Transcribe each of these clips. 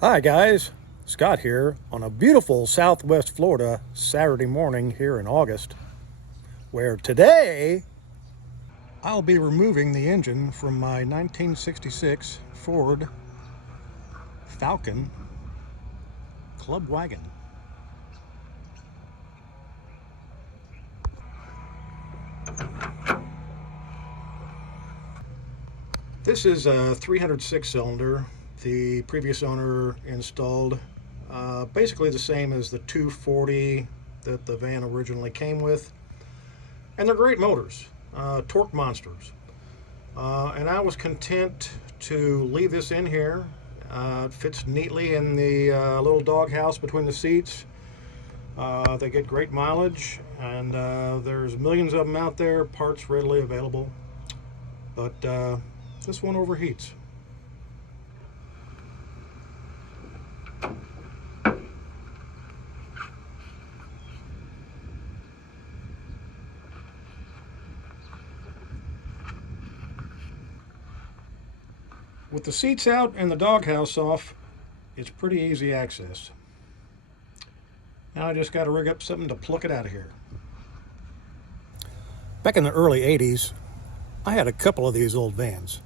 Hi guys, Scott here on a beautiful Southwest Florida Saturday morning here in August, where today I'll be removing the engine from my 1966 Ford Falcon Club Wagon. This is a 306 cylinder. The previous owner installed basically the same as the 240 that the van originally came with. And they're great motors, torque monsters. And I was content to leave this in here. It fits neatly in the little doghouse between the seats. They get great mileage, and there's millions of them out there, parts readily available. But this one overheats. With the seats out and the doghouse off, it's pretty easy access. Now I just got to rig up something to pluck it out of here. Back in the early 80s, I had a couple of these old vans,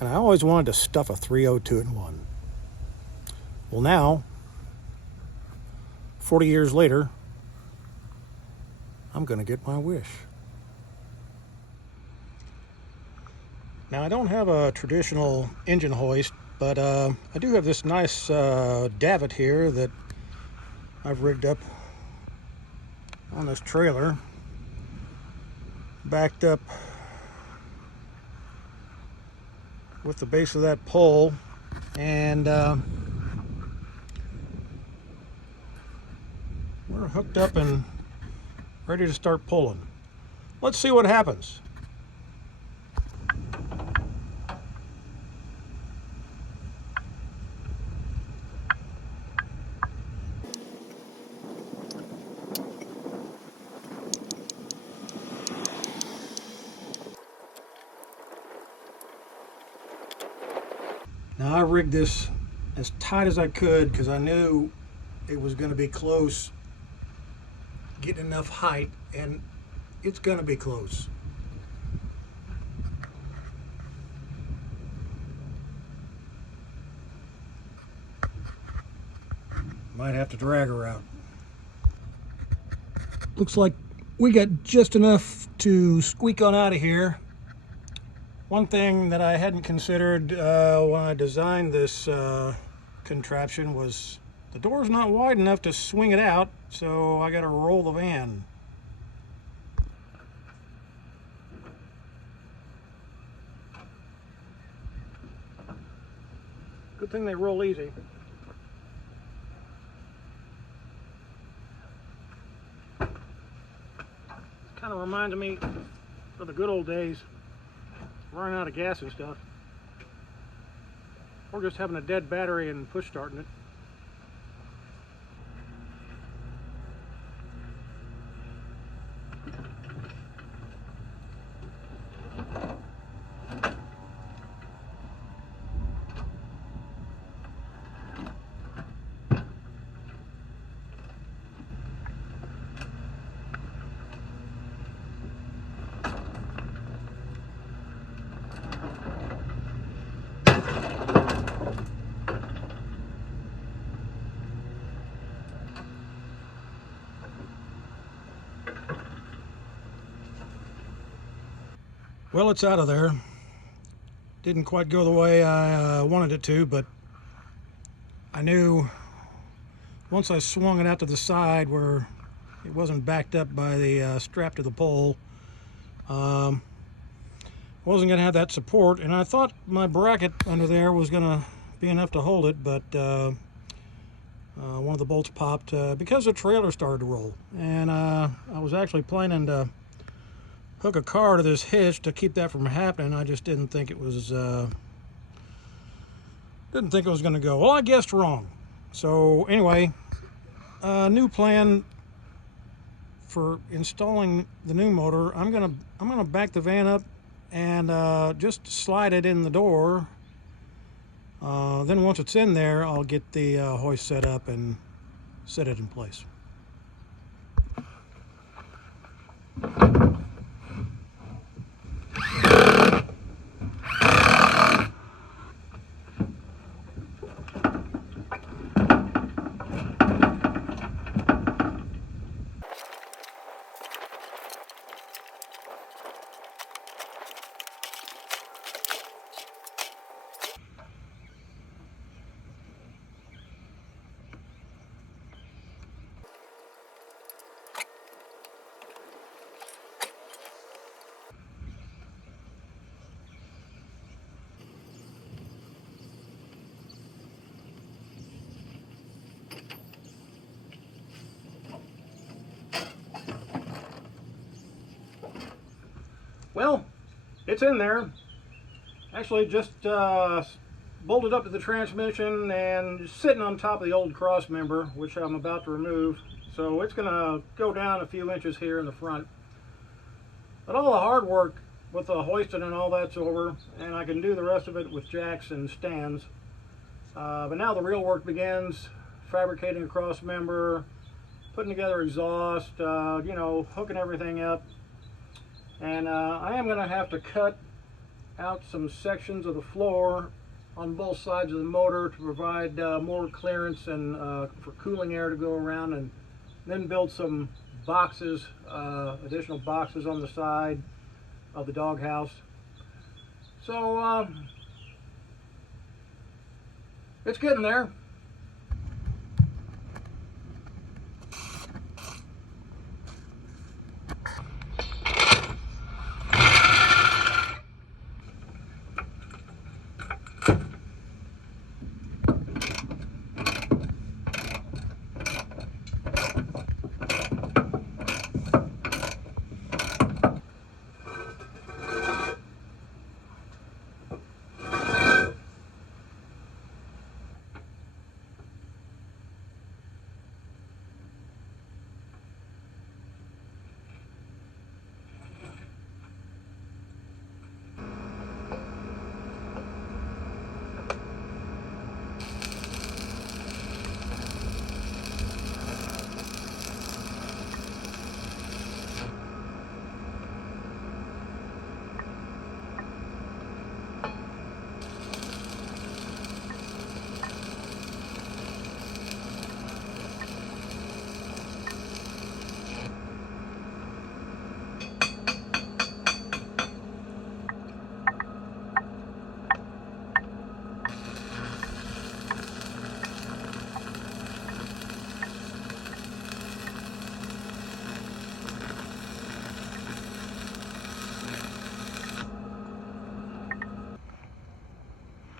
and I always wanted to stuff a 302 in one. Well, now, 40 years later, I'm going to get my wish. Now, I don't have a traditional engine hoist, but I do have this nice davit here that I've rigged up on this trailer, backed up with the base of that pole, and we're hooked up and ready to start pulling. Let's see what happens. Now I rigged this as tight as I could because I knew it was going to be close, getting enough height, and it's going to be close. Might have to drag her out. Looks like we got just enough to squeak on out of here. One thing that I hadn't considered when I designed this contraption was the door's not wide enough to swing it out, so I got to roll the van. Good thing they roll easy. Kind of reminds me of the good old days, running out of gas and stuff, or just having a dead battery and push starting it. Well, it's out of there. Didn't quite go the way I wanted it to, but I knew once I swung it out to the side where it wasn't backed up by the strap to the pole, wasn't going to have that support, and I thought my bracket under there was going to be enough to hold it, but one of the bolts popped because the trailer started to roll, and I was actually planning to hook a car to this hitch to keep that from happening. I just didn't think it was going to go. Well, I guessed wrong. So anyway, new plan for installing the new motor. I'm gonna back the van up and just slide it in the door Then once it's in there, I'll get the hoist set up and set it in place. Well, it's in there. Actually, just bolted up to the transmission and sitting on top of the old cross member, which I'm about to remove. So it's going to go down a few inches here in the front. But all the hard work with the hoisting and all that's over, and I can do the rest of it with jacks and stands. But now the real work begins: fabricating a cross member, putting together exhaust, you know, hooking everything up. And I am going to have to cut out some sections of the floor on both sides of the motor to provide more clearance and for cooling air to go around, and then build some boxes, additional boxes on the side of the doghouse. So it's getting there.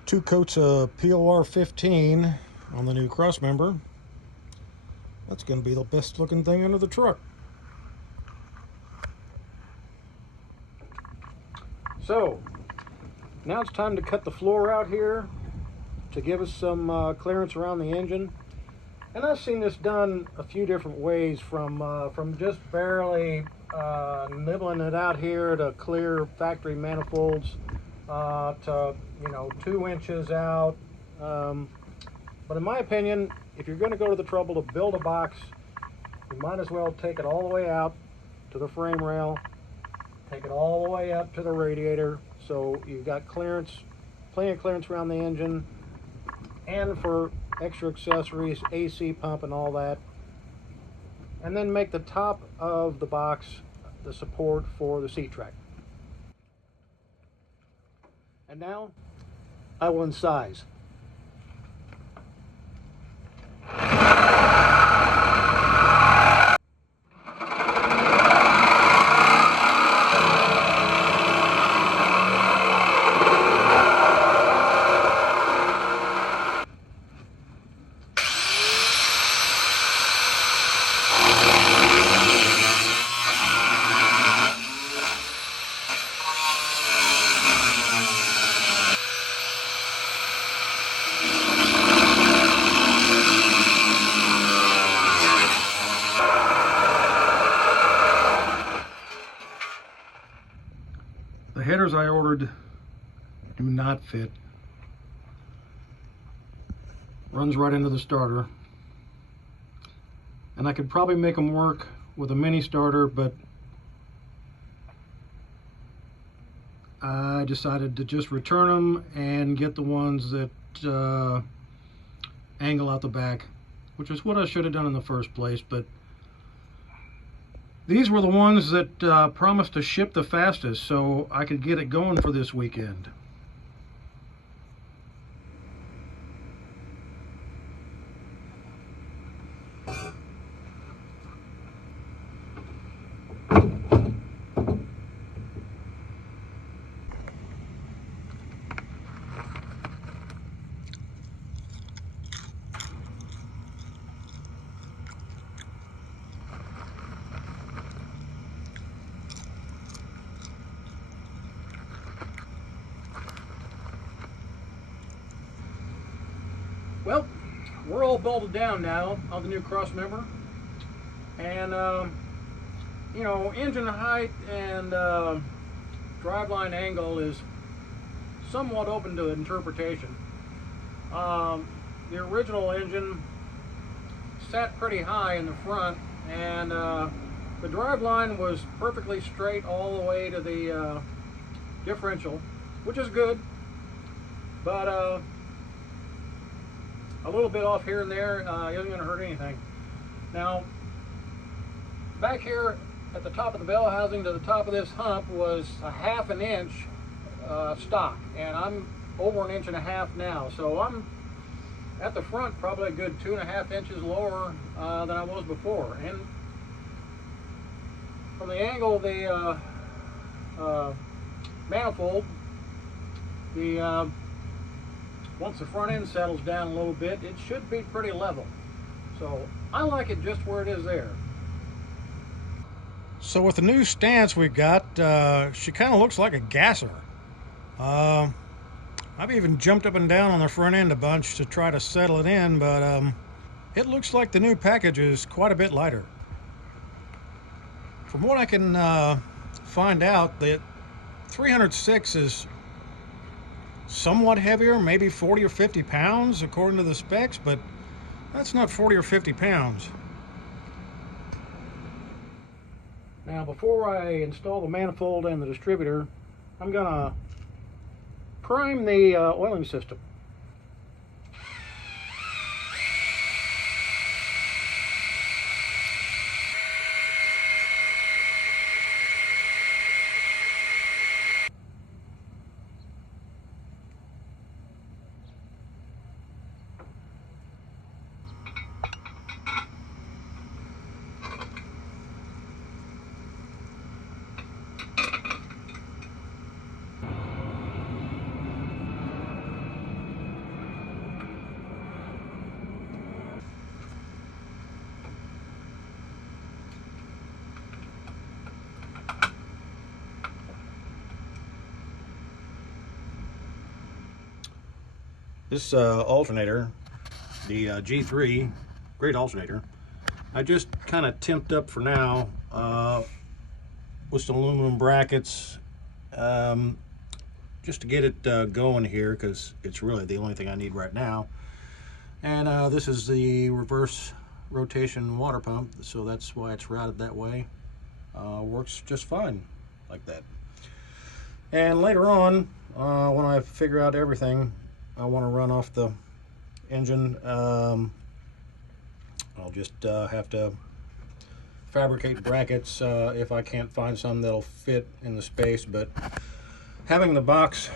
Two coats of POR 15 on the new cross member. That's going to be the best looking thing under the truck. So now it's time to cut the floor out here to give us some clearance around the engine. And I've seen this done a few different ways, from just barely nibbling it out here to clear factory manifolds, to 2 inches out. But in my opinion, if you're going to go to the trouble to build a box, you might as well take it all the way out to the frame rail, take it all the way up to the radiator, so you've got clearance, plenty of clearance around the engine, and for extra accessories, AC pump and all that. And then make the top of the box the support for the seat track. And now I will incise. The headers I ordered do not fit. runs right into the starter. And I could probably make them work with a mini starter, but I decided to just return them and get the ones that angle out the back, which is what I should have done in the first place. But these were the ones that promised to ship the fastest, so I could get it going for this weekend. Well, we're all bolted down now on the new cross member, and you know, engine height and driveline angle is somewhat open to interpretation. The original engine sat pretty high in the front, and the driveline was perfectly straight all the way to the differential, which is good, but a little bit off here and there isn't going to hurt anything. Now, back here at the top of the bell housing to the top of this hump was a 1/2 inch stock, and I'm over 1.5 inches now, so I'm at the front probably a good 2.5 inches lower than I was before. And from the angle of the manifold, once the front end settles down a little bit, it should be pretty level. So I like it just where it is there. So with the new stance we've got, she kind of looks like a gasser. I've even jumped up and down on the front end a bunch to try to settle it in, but it looks like the new package is quite a bit lighter. From what I can find out, the 306 is somewhat heavier, maybe 40 or 50 pounds according to the specs, but that's not 40 or 50 pounds. Now, before I install the manifold and the distributor, I'm gonna prime the oiling system. This alternator, the G3, great alternator. I just kind of timped up for now with some aluminum brackets just to get it going here, because it's really the only thing I need right now. And this is the reverse rotation water pump, so that's why it's routed that way. Works just fine like that. And later on, when I figure out everything I want to run off the engine, I'll just have to fabricate brackets if I can't find some that'll fit in the space. But having the box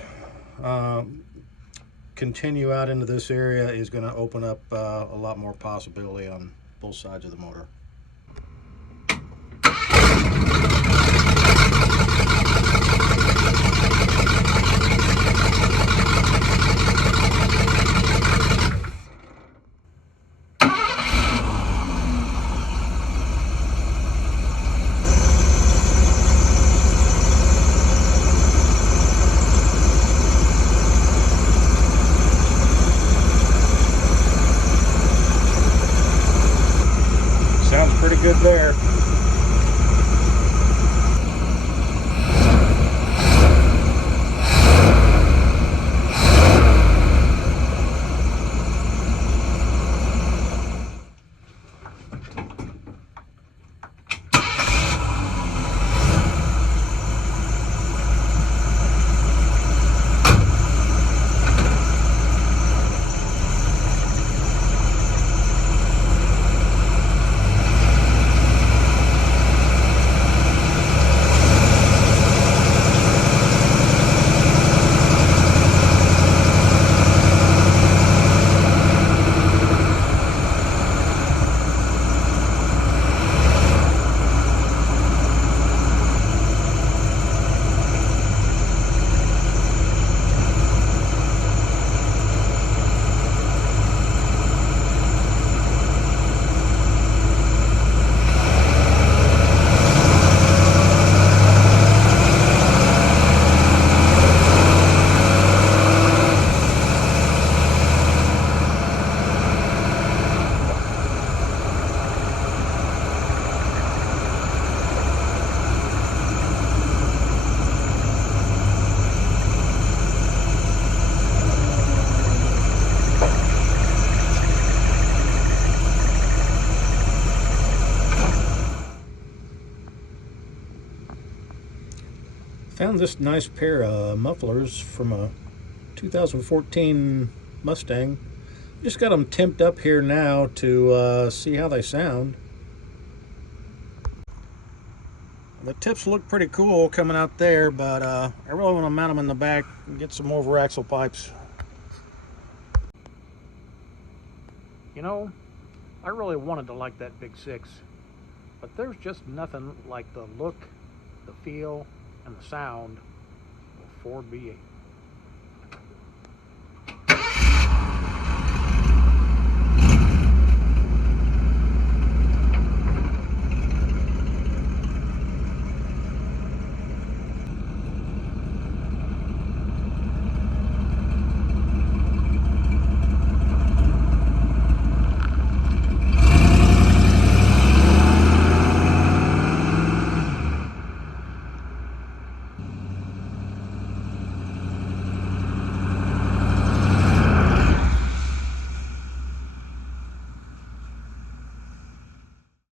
continue out into this area is going to open up a lot more possibility on both sides of the motor. Sounds pretty good there. Found this nice pair of mufflers from a 2014 Mustang. Just got them temped up here now to see how they sound. The tips look pretty cool coming out there, but I really want to mount them in the back and get some over axle pipes. You know, I really wanted to like that Big 6, but there's just nothing like the look, the feel, and the sound of Ford V8.